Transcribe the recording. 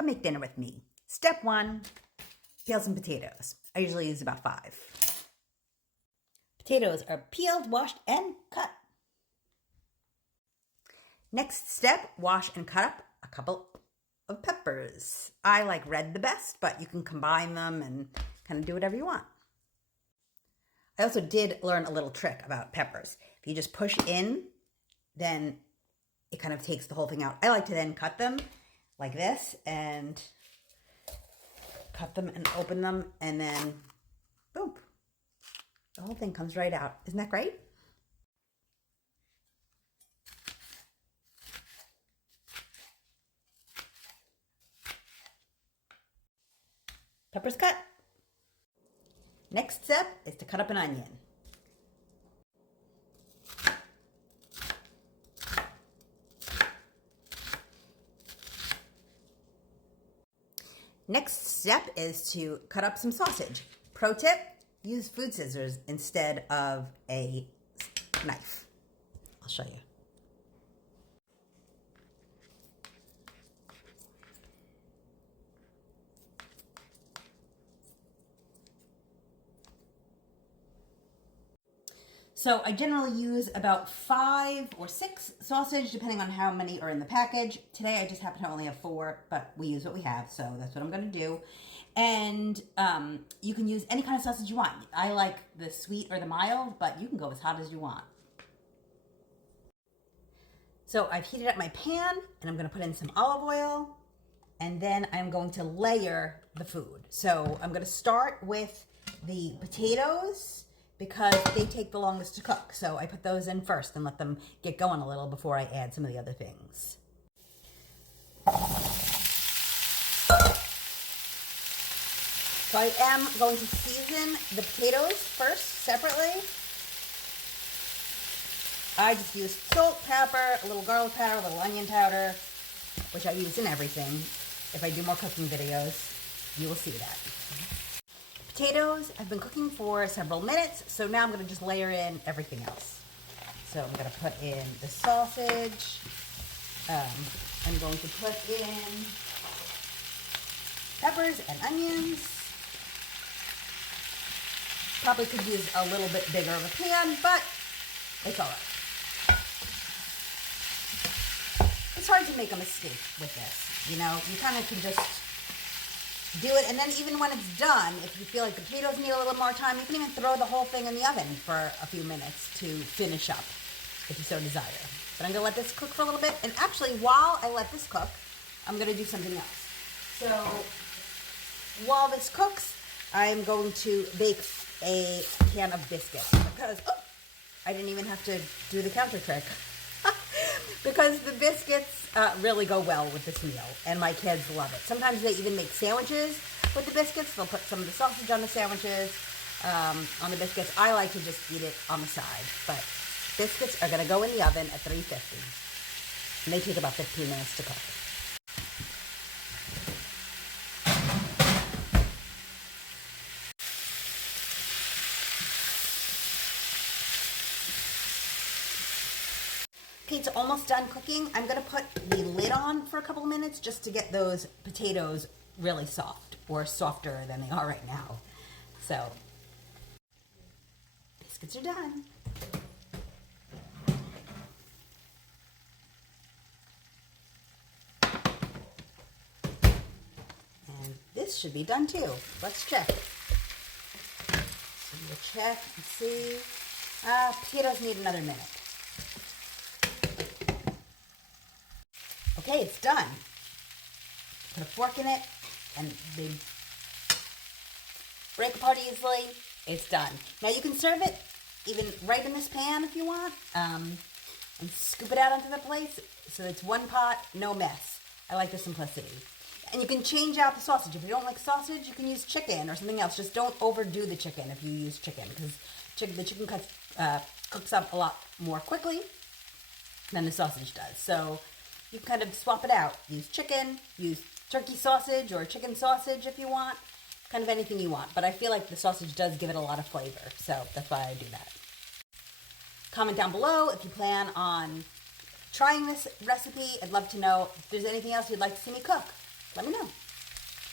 Come make dinner with me. Step 1, peel some potatoes. I usually use about 5. Potatoes are peeled, washed, and cut. Next step, wash and cut up a couple of peppers. I like red the best, but you can combine them and kind of do whatever you want. I also did learn a little trick about peppers. If you just push in, then it kind of takes the whole thing out. I like to then cut them like this and cut them and open them, and then boom, the whole thing comes right out. Isn't that great? Peppers cut. Next step is to cut up an onion. Next step is to cut up some sausage. Pro tip, use food scissors instead of a knife. I'll show you. So I generally use about 5 or 6 sausage, depending on how many are in the package. Today I just happen to only have 4, but we use what we have, so that's what I'm going to do. And you can use any kind of sausage you want. I like the sweet or the mild, but you can go as hot as you want. So I've heated up my pan, and I'm going to put in some olive oil, and then I'm going to layer the food. So I'm going to start with the potatoes, because they take the longest to cook. So I put those in first and let them get going a little before I add some of the other things. So I am going to season the potatoes first separately. I just use salt, pepper, a little garlic powder, a little onion powder, which I use in everything. If I do more cooking videos, you will see that. Potatoes have been cooking for several minutes, so now I'm going to just layer in everything else. So I'm going to put in the sausage. I'm going to put in peppers and onions. Probably could use a little bit bigger of a pan, but it's all right. It's hard to make a mistake with this. You know, you kind of can just do it, and then even when it's done, if you feel like the potatoes need a little more time, you can even throw the whole thing in the oven for a few minutes to finish up, if you so desire. But I'm going to let this cook for a little bit, and actually, while I let this cook, I'm going to do something else. So, while this cooks, I'm going to bake a can of biscuits, because, I didn't even have to do the counter trick. Because the biscuits really go well with this meal, and my kids love it. Sometimes they even make sandwiches with the biscuits. They'll put some of the sausage on the sandwiches, on the biscuits. I like to just eat it on the side, but biscuits are going to go in the oven at 350, and they take about 15 minutes to cook. Okay, it's almost done cooking. I'm going to put the lid on for a couple of minutes just to get those potatoes really soft, or softer than they are right now. So, biscuits are done. And this should be done too. Let's check. So we'll check and see. Potatoes need another minute. Okay, it's done. Put a fork in it, and they break apart easily. It's done. Now you can serve it even right in this pan if you want, and scoop it out onto the plate so it's one pot, no mess. I like the simplicity. And you can change out the sausage. If you don't like sausage, you can use chicken or something else. Just don't overdo the chicken if you use chicken, because the chicken cooks up a lot more quickly than the sausage does. So you kind of swap it out. Use chicken, use turkey sausage or chicken sausage if you want. Kind of anything you want. But I feel like the sausage does give it a lot of flavor. So that's why I do that. Comment down below if you plan on trying this recipe. I'd love to know if there's anything else you'd like to see me cook. let me know.